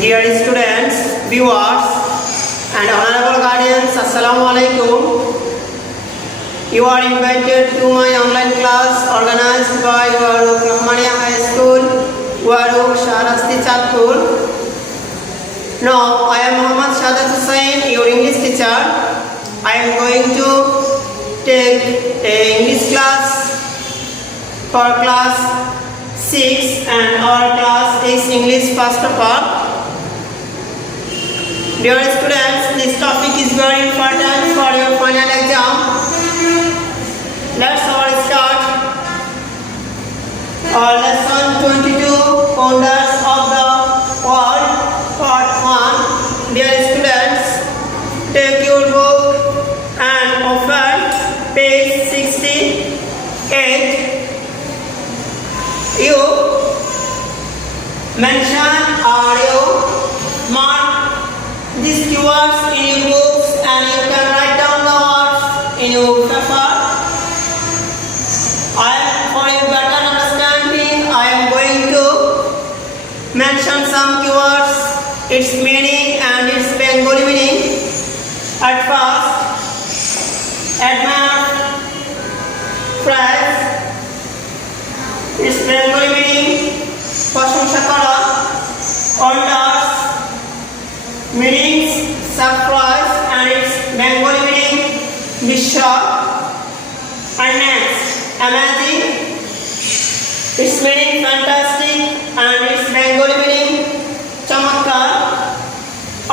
Dear students, viewers and honorable guardians, Assalamu alaikum. You are invited to my online class organized by Waruk Rahmania High School, Waruk Shahrasti Chatpur. Now, I am Muhammad Shahadat Hussain, your English teacher. I am going to take a English class for class 6 and our class is English first of all. Dear students, this topic is very important for your final exam. Let's all start our lesson 22, Wonders of the World, part 1. Dear students, take your book and open page 68. You mention or you mark these keywords in your books and you can write down the words in your paper. For your better understanding, I am going to mention some keywords, its meaning and its Bengali meaning. At first, admire, phrase, its Bengali meaning, প্রশংসা করা, wonders, meanings, surprise and its Bengali meaning, Bisha. And next, amazing, its meaning fantastic and its Bengali meaning, Chamatkar.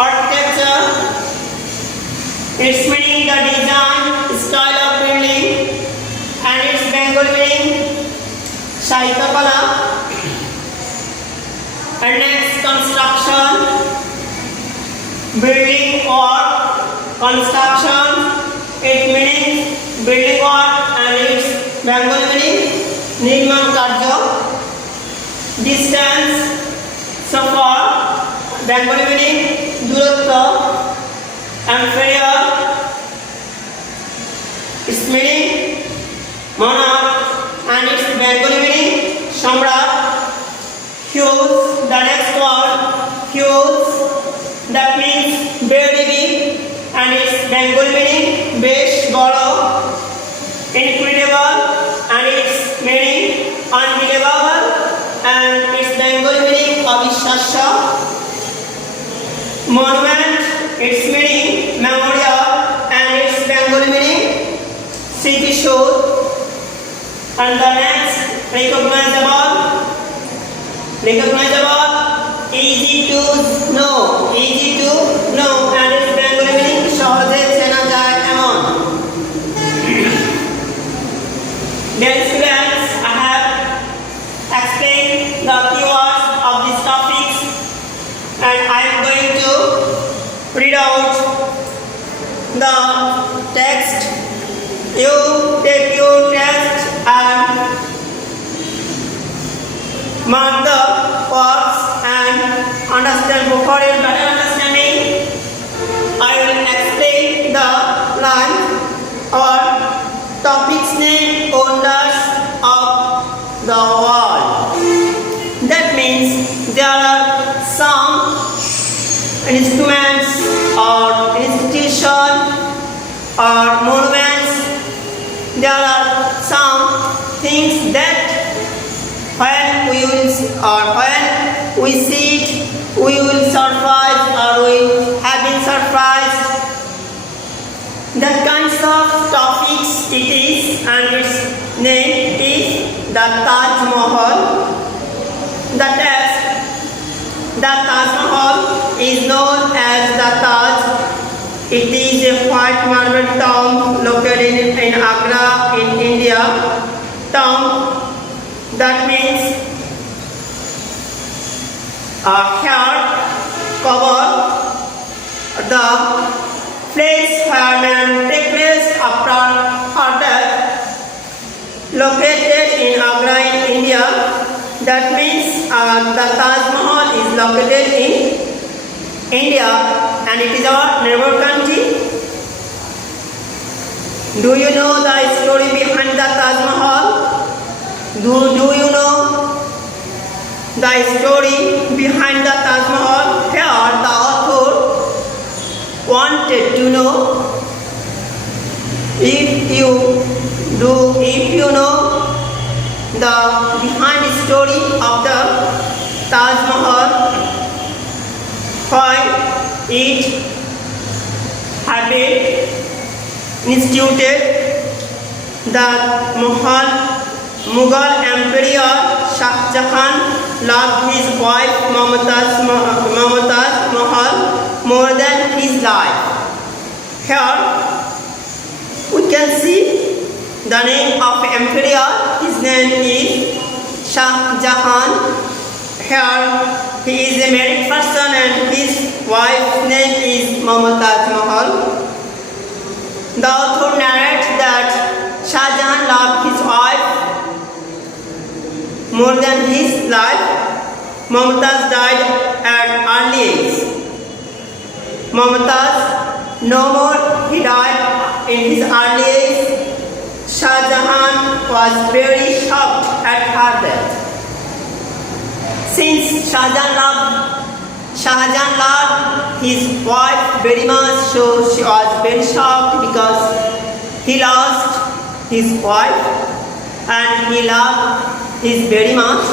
Architecture, its meaning the design, style of building and its Bengali meaning, Sahitya. And next, construction, building or construction, its meaning building work and its Bengali meaning Nirman Karya. Distance, safar, Bengali meaning Durattva. Inferior, its meaning monarch and its Bengali meaning Samrat. Huge, the next word, huge, that means very big and its Bengali meaning besh boro. Incredible and its meaning unbelievable and its Bengali meaning abhishasya. Monument, its meaning memorial and its Bengali meaning Siddhishur. And the next, recognizable, easy to know and its Bengali meaning সহজে চেনা যায় এমন. Dear students, I have explained the keywords of these topics and I am going to read out the text. You take your text and mark the words and understand. For your better understanding, I will explain the line or topic's name, Wonders of the World. That means there are some instruments or institution or monuments. There are some things that when we see it, we will surprise or we have been surprised. The kinds of topics it is and its name is the Taj Mahal. The Taj Mahal is known as the Taj. It is a white marble tomb located in Agra in India. Tomb, that means hair cover, the place where man take rest after her death, located in Agra in India. That means the Taj Mahal is located in India and it is our neighbor country. Do you know the story behind the Taj Mahal? Do you know the story behind the Taj Mahal? Here the author wanted to know if you know the behind story of the Taj Mahal, why it had been instituted, the Mughal Emperor Shah Jahan loved his wife Mumtaz Mahal more than his life. Here we can see the name of emperor. His name is Shah Jahan. Here he is a married person and his wife's name is Mumtaz Mahal. The author narrates that Shah Jahan loved his wife more than his life. Mumtaz died at early age. Mumtaz no more, he died in his early age. Shah Jahan was very shocked at her death. Since Shah Jahan loved his wife very much, so she was very shocked because he lost his wife and he loved his very much.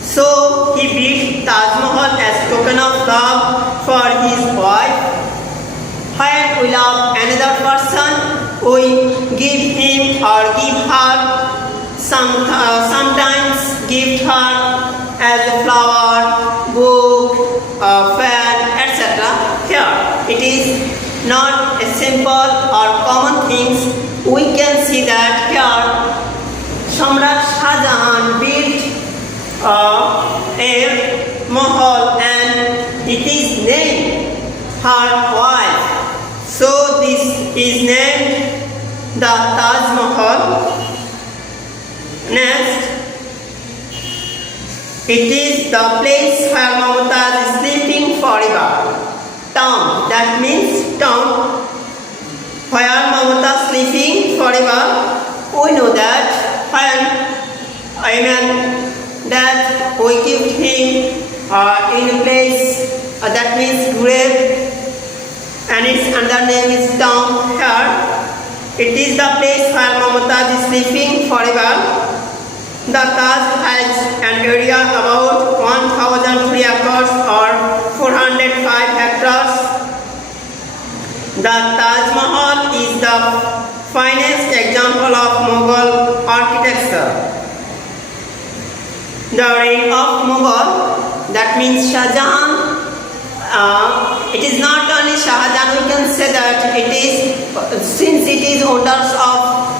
So he built Taj Mahal as token of love for his wife. When we love another person, we give him or give her sometimes give her as a flower, book, fan, etc. Here it is not a simple or common things. We can see that here Samrat Shah Jahan built a mahal and it is named her wife. So this is named the Taj Mahal. Next, it is the place where Mumtaz is sleeping forever. Tomb, that means tomb where Mumtaz sleeping forever. We know that when that we give him in a place that means grave, and its other name is tomb. Here it is the place where Mumtaz is sleeping forever. The Taj has an area about 1,003 acres or 405 hectares. The Taj Mahal is the finest example of Mughal architecture. The reign of Mughal, that means Shah Jahan. It is not only Shah Jahan, we can say that it is, since it is wonders of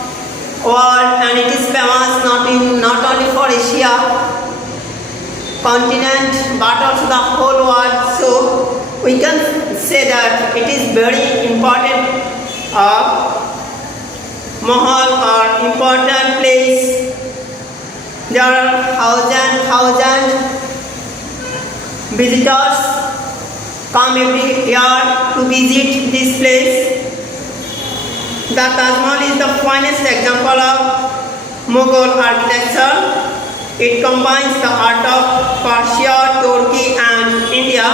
world and it is famous not only for Asia continent but also the whole world. So we can say that it is very important mahal or important place. There are thousand visitors come every year to visit this place. The Taj Mahal is the finest example of Mughal architecture. It combines the art of Persia, Turkey and India.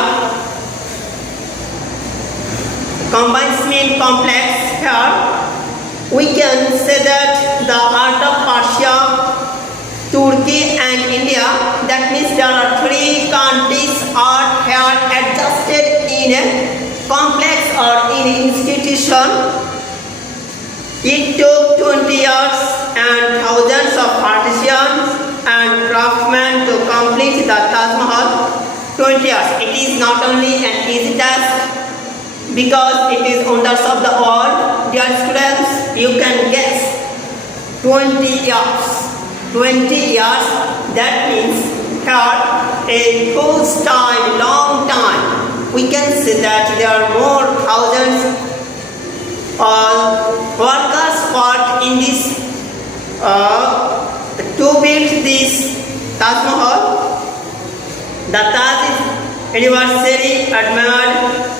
Combines mean complex. Here we can say that the art of Persia, Turkey and India, that means there are three countries art here adjusted in a complex or in institution. It took 20 years and thousands of artisans and craftsmen to complete the Taj Mahal. 20 years. It is not only an easy task because it is wonders of the world. Dear students, you can guess 20 years. 20 years, that means here a huge time, long time. We can see that there are more thousands workers work in this to build this Taj Mahal. The Taj is universally admired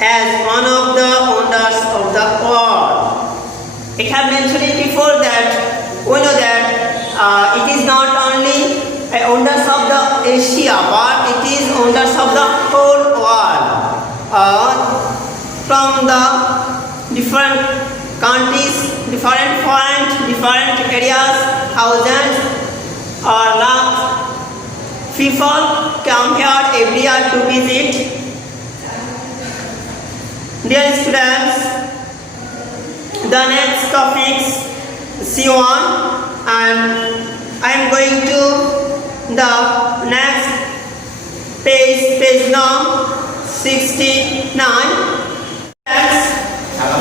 as one of the wonders of the world. I have mentioned it before that we know that it is not only a wonders of the Asia, but it is wonders of the whole different countries, different points, different areas, thousands or lakhs people come here every year to visit. Dear students, the next topics C1 and I am going to the next page number 69.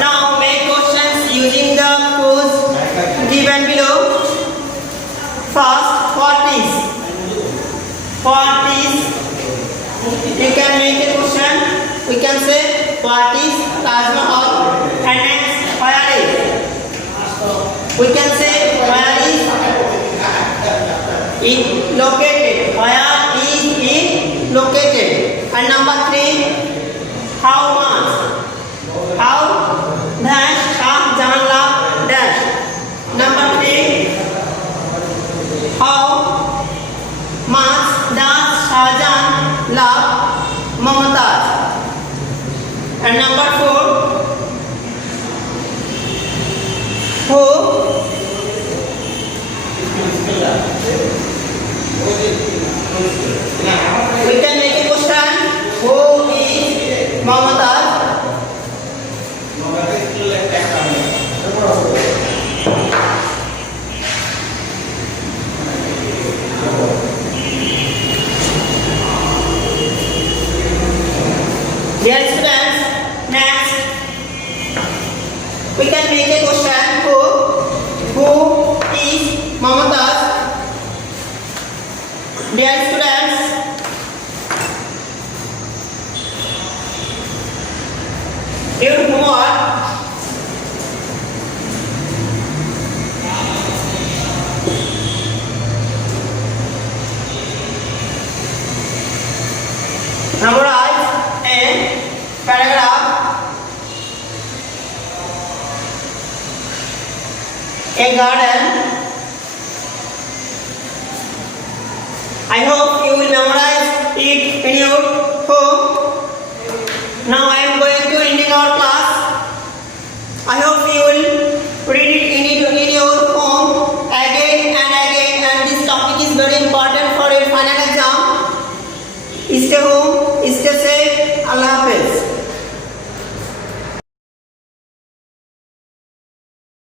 Now make questions using the clues given below. First, what is? You can make a question. We can say what is Taj Mahal, and next where is? We can say where is it located? Where is it located? And number 3, how much? How dash Jahanla dash. Number 3, how much does Shahjahan love Mumtaz? And number 4, who we can make a question. Who is Mumtaz? Dear students, next we can make a question. Who is Mumtaz? Dear students, your homework memorize a paragraph, a garden. I hope you will memorize it in your home.